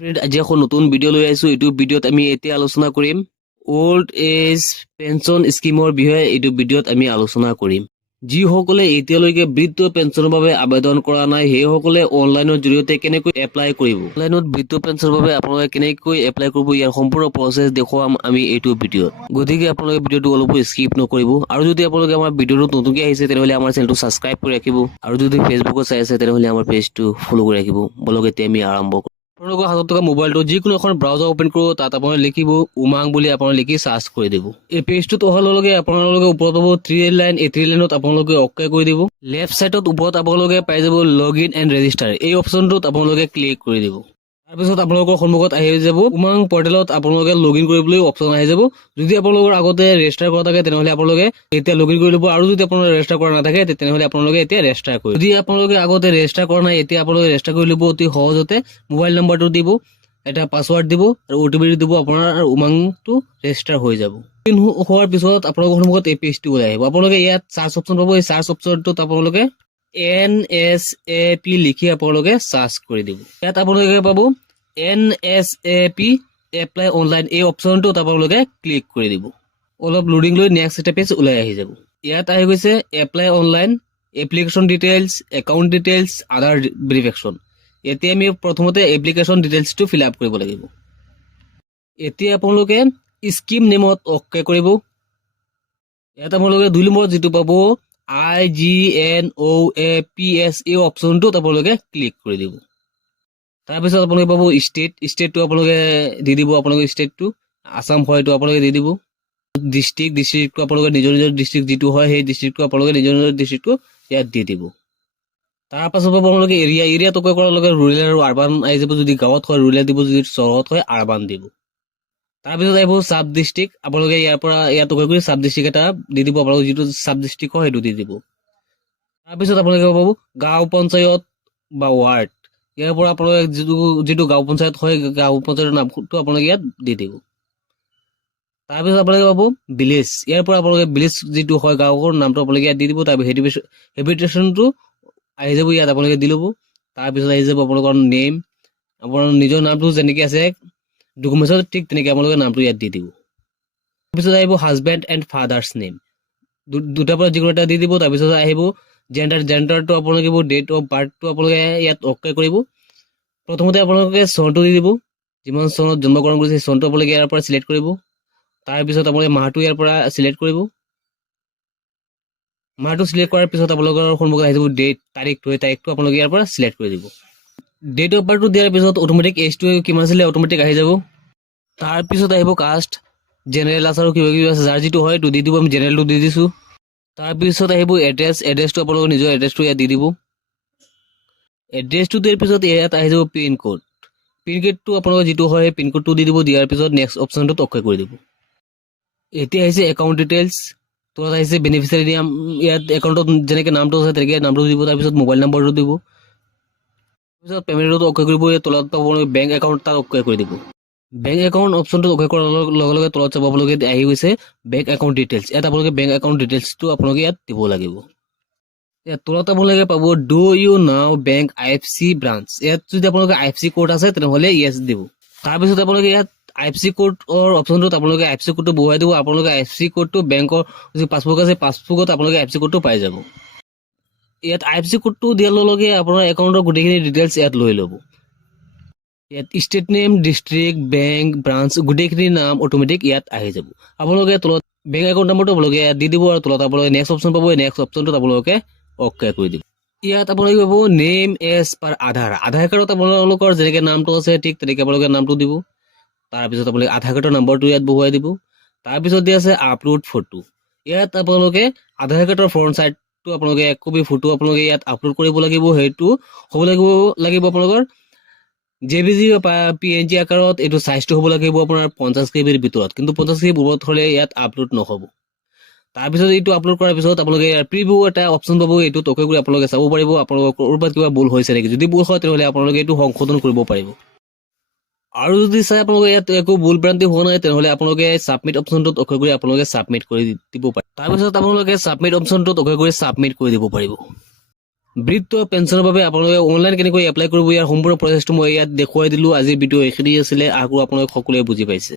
Friend, আজি এখন নতুন ভিডিঅ' লৈ আহিছোঁ। এইটো ভিডিঅ'ত আমি এতিয়া আলোচনা কৰিম অল্ড এজ পেঞ্চন স্কিমৰ বিষয়ে। এইটো ভিডিঅ'ত আমি আলোচনা কৰিম যিসকলে এতিয়ালৈকে বৃদ্ধ পেঞ্চনৰ বাবে আবেদন কৰা নাই, সেইসকলে অনলাইনৰ জৰিয়তে কেনেকৈ এপ্লাই কৰিব। অনলাইনত বৃদ্ধ পেঞ্চনৰ বাবে আপোনালোকে কেনেকৈ এপ্লাই কৰিব, ইয়াৰ সম্পূৰ্ণ প্ৰচেছ দেখুৱাম আমি এইটো ভিডিঅ'ত। গতিকে আপোনালোকে ভিডিঅ'টো অলপো স্কিপ নকৰিব। আৰু যদি আপোনালোকে আমাৰ ভিডিঅ'টো নতুনকৈ আহিছে তেনেহ'লে আমাৰ চেনেলটো ছাবস্ক্ৰাইব কৰি ৰাখিব। আৰু যদি ফেচবুকত চাই আছে তেনেহ'লে আমাৰ পেজটো ফ'ল' কৰি ৰাখিব। বলক এতিয়া আমি আৰম্ভ কৰোঁ। আপোনালোকৰ হাতত থকা মোবাইলটো যিকোনো এখন ব্ৰাউজাৰ অপেন কৰোঁ, তাত আপুনি লিখিব উমাং বুলি আপুনি লিখি চাৰ্চ কৰি দিব। এই পেজটোত অহাৰ লগে লগে আপোনালোকে ওপৰত পাব 3 লাইন। এই 3 লাইনত আপোনালোকে অ'কে কৰি দিব। লেফ্ট চাইডত ওপৰত আপোনালোকে পাই যাব লগ ইন এণ্ড ৰেজিষ্টাৰ। এই অপশ্যনটোত আপোনালোকে ক্লিক কৰি দিব। তাৰপিছত আপোনালোকৰ সন্মুখত আহি যাব উমাং পৰ্টেলত আপোনালোকে লগ ইন কৰিবলৈ অপশ্যন আহি যাব। যদি আপোনালোকৰ আগতে ৰেজিষ্টাৰ কৰা থাকে তেনেহ'লে আপোনালোকে এতিয়া লগ ইন কৰি ল'ব, আৰু যদি আপোনালোকে ৰেজিষ্টাৰ কৰা নাথাকে তেনেহ'লে আপোনালোকে এতিয়া ৰেজিষ্টাৰ কৰিব। যদি আপোনালোকে আগতে ৰেজিষ্টাৰ কৰা নাই, এতিয়া আপোনালোকে ৰেজিষ্টাৰ কৰি ল'ব অতি সহজতে। মোবাইল নম্বৰটো দিব, এটা পাছৱাৰ্ড দিব আৰু OTP দিব আপোনাৰ, আৰু উমাংটো ৰেজিষ্টাৰ হৈ যাব। হোৱাৰ পিছত আপোনালোকৰ সন্মুখত এই পেজটো ওলাই আহিব। আপোনালোকে ইয়াত চাৰ্চ অপশ্যন পাব। এই চাৰ্চ অপশ্যনটোত আপোনালোকে NSAP লিখি আপোনালোকে চাৰ্চ কৰি দিব। ইয়াত আপোনালোকে পাব NSAP এপ্লাই অনলাইন। এই অপশ্যনটোত আপোনালোকে ক্লিক কৰি দিব। অলপ লোডিং লৈ নেক্সট এটা পেজ ওলাই আহি যাব। ইয়াত আহি গৈছে apply online, application details, account details, Aadhaar verification. এতিয়া আমি প্ৰথমতে এপ্লিকেশ্যন ডিটেইলছটো ফিল আপ কৰিব লাগিব। এতিয়া আপোনালোকে স্কিম নেমত অ'কে কৰিব। ইয়াত আপোনালোকে 2 নম্বৰত যিটো পাব IGNOAPS, এই অপশ্যনটোত আপোনালোকে ক্লিক কৰি দিব। তাৰপিছত আপোনালোকে পাব ষ্টেটটো আপোনালোকে দি দিব। আপোনালোকে ষ্টেটটো আছাম হয়তো আপোনালোকে দি দিব। ডিষ্ট্ৰিক্টটো আপোনালোকে নিজৰ নিজৰ ডিষ্ট্ৰিক্ট যিটো হয় সেই ডিষ্ট্ৰিক্টটো আপোনালোকে নিজৰ নিজৰ ডিষ্ট্ৰিক্টটো ইয়াত দি দিব। তাৰপাছত পাব আপোনালোকে এৰিয়াত অ'কে কৰাৰ লগে ৰুৰেল আৰু আৰবান আহি যাব। যদি গাঁৱত হয় ৰুৰেল দিব, যদি চহৰত হয় আৰবান দিব। তাৰপিছত আহিব চাব ডিষ্ট্ৰিক্ট। আপোনালোকে ইয়াত অ'কে কৰি চাব ডিষ্ট্ৰিক্ট এটা দি দিব। আপোনালোকে যিটো চাব ডিষ্ট্ৰিক্ট হয় সেইটো দি দিব। তাৰপিছত আপোনালোকে পাব গাঁও পঞ্চায়ত বা ৱাৰ্ড। ইয়াৰ পৰা আপোনালোকে যিটো গাঁও পঞ্চায়ত হয় গাঁও পঞ্চায়তৰ নামটো আপোনালোকে ইয়াত দি দিব। তাৰপিছত আপোনালোকে পাব ভিলেজ। ইয়াৰ পৰা আপোনালোকে ভিলেজ যিটো হয় গাঁৱৰ নামটো আপোনালোকে ইয়াত দি দিব। তাৰপিছত হেবিটেশ্যনটো আহি যাব, ইয়াত আপোনালোকে দি ল'ব। তাৰপিছত আহি যাব আপোনালোকৰ নেম, আপোনাৰ নিজৰ নামটো যেনেকৈ আছে ডকুমেণ্টছত ঠিক তেনেকৈ আপোনালোকে নামটো ইয়াত দি দিব। তাৰপিছত আহিব হাজবেণ্ড এণ্ড ফাদাৰ্ছ নেম, দুটাৰ পৰা যিকোনো এটা দি দিব। তাৰপিছত আহিব জেণ্ডাৰটো আপোনালোকে দিব। ডেট অফ বাৰ্থটো আপোনালোকে ইয়াত অ'কে কৰিব। প্ৰথমতে আপোনালোকে চনটো দি দিব, যিমান চনত জন্মগ্ৰহণ কৰিছে সেই চনটো আপোনালোকে ইয়াৰ পৰা চিলেক্ট কৰিব। তাৰপিছত আপোনালোকে মাহটো ইয়াৰ পৰা চিলেক্ট কৰিব। মাহটো চিলেক্ট কৰাৰ পিছত আপোনালোকৰ সন্মুখত আহি যাব ডেট, তাৰিখটো আপোনালোকে ইয়াৰ পৰা চিলেক্ট কৰি দিব। ডেট অফ বাৰ্থটো দিয়াৰ পিছত অট'মেটিক এজটো কিমান আছিলে অট'মেটিক আহি যাব। তাৰপিছত আহিব কাষ্ট, জেনেৰেল আছে আৰু কিবা কিবি আছে, যাৰ যিটো হয় এইটো দি দিব। আমি জেনেৰেলটো দি দিছোঁ। তাৰপিছত আহিব এড্ৰেছটো আপোনালোকৰ নিজৰ এড্ৰেছটো ইয়াত দি দিব। এড্ৰেছটো দিয়াৰ পিছত ইয়াত আহি যাব পিন কোড। পিন কোডটো আপোনালোকৰ যিটো হয় সেই পিন কোডটো দি দিব। দিয়াৰ পিছত নেক্সট অপশ্যনটোত অ'কে কৰি দিব। এতিয়া আহিছে একাউণ্ট ডিটেইলছ। তলত আহিছে বেনিফিচিয়াৰী নাম। ইয়াত একাউণ্টত যেনেকৈ নামটো আছে তেনেকৈ নামটো দিব। তাৰপিছত মোবাইল নম্বৰটো দিব। তাৰপিছত পেমেণ্টটো অ'কে কৰিব। ইয়াত তলত আপোনালোকে বেংক একাউণ্ট তাত অ'কে কৰি দিব। বেংক একাউণ্ট অপশ্যনটো অ'কে কৰাৰ লগে লগে তলত চাব আপোনালোকে আহি গৈছে বেংক একাউণ্ট ডিটেইলছ। ইয়াত আপোনালোকে বেংক একাউণ্ট ডিটেইলছটো আপোনালোকে ইয়াত দিব লাগিব। ইয়াত তলত আপোনালোকে পাব ডু ইউ নাও বেংক IFC ব্ৰাঞ্চ। ইয়াত যদি আপোনালোকে IFC কোড আছে তেনেহ'লে য়েছ দিব। তাৰপিছত আপোনালোকে ইয়াত IFC কোডৰ অপশ্যনটোত আপোনালোকে IFC কোডটো বহুৱাই দিব। আপোনালোকে IFC কোডটো বেংকৰ যি পাছবুক আছে পাছবুকত আপোনালোকে IFC কোডটো পাই যাব। ইয়াত IFC কোডটো দিয়াৰ লগে লগে আপোনাৰ একাউণ্টৰ গোটেইখিনি ডিটেইলছ ইয়াত লৈ ল'ব। ইয়াত state name, district, bank, branch গোটেইখিনি নাম অট'মেটিক ইয়াত আহি যাব। আপোনালোকে তলত বেংক একাউণ্ট নম্বৰটো আপোনালোকে ইয়াত দি দিব, আৰু তলত আপোনালোকে নেক্সট অপশ্যন পাব। নেক্সট অপশ্যনটোত আপোনালোকে অ'কে কৰি দিব। ইয়াত আপোনালোকে পাব নেম এজ পাৰ আধাৰ কাৰ্ডত আপোনালোকৰ যেনেকৈ নামটো আছে ঠিক তেনেকৈ আপোনালোকে নামটো দিব। তাৰপিছত আপোনালোকে আধাৰ কাৰ্ডৰ নম্বৰটো ইয়াত বহুৱাই দিব। তাৰপিছত দিয়া আছে আপলোড ফটো। ইয়াত আপোনালোকে আধাৰ কাৰ্ডৰ ফ্ৰণ্ট ছাইডটো আপোনালোকে 1 কপি ফটো আপোনালোকে ইয়াত আপলোড কৰিব লাগিব। সেইটো হ'ব লাগিব আপোনালোকৰ JPG বা PNG আকাৰত। এইটো চাইজটো হ'ব লাগিব আপোনাৰ 50 KBৰ ভিতৰত, কিন্তু 50 KB ওপৰত হ'লে ইয়াত আপলোড নহ'ব। তাৰপিছত এইটো আপলোড কৰাৰ পিছত আপোনালোকে প্ৰিভিউ এটা অপশ্যন পাব। এইটো অ'কে কৰি আপোনালোকে চাব পাৰিব আপোনালোকৰ ক'ৰবাত কিবা ভুল হৈছে নেকি। যদি ভুল হয় তেনেহ'লে আপোনালোকে এইটো সংশোধন কৰিব পাৰিব। আৰু যদি চাই আপোনালোকে ইয়াত একো ভুল ভ্ৰান্তি হোৱা নাই তেনেহ'লে আপোনালোকে ছাবমিট অপশ্যনটোত অ'কে কৰি আপোনালোকে ছাবমিট কৰি দিব পাৰে। তাৰপিছত আপোনালোকে ছাবমিট অপশ্যনটোত অ'কে কৰি ছাবমিট কৰি দিব পাৰিব। বৃদ্ধ পেঞ্চনৰ বাবে আপোনালোকে অনলাইন কেনেকৈ এপ্লাই কৰিব ইয়াৰ সম্পূৰ্ণ প্ৰচেছটো মই ইয়াত দেখুৱাই দিলোঁ। আজিৰ ভিডিঅ' এইখিনি আছিলে, আৰু আপোনালোকে সকলোৱে বুজি পাইছে।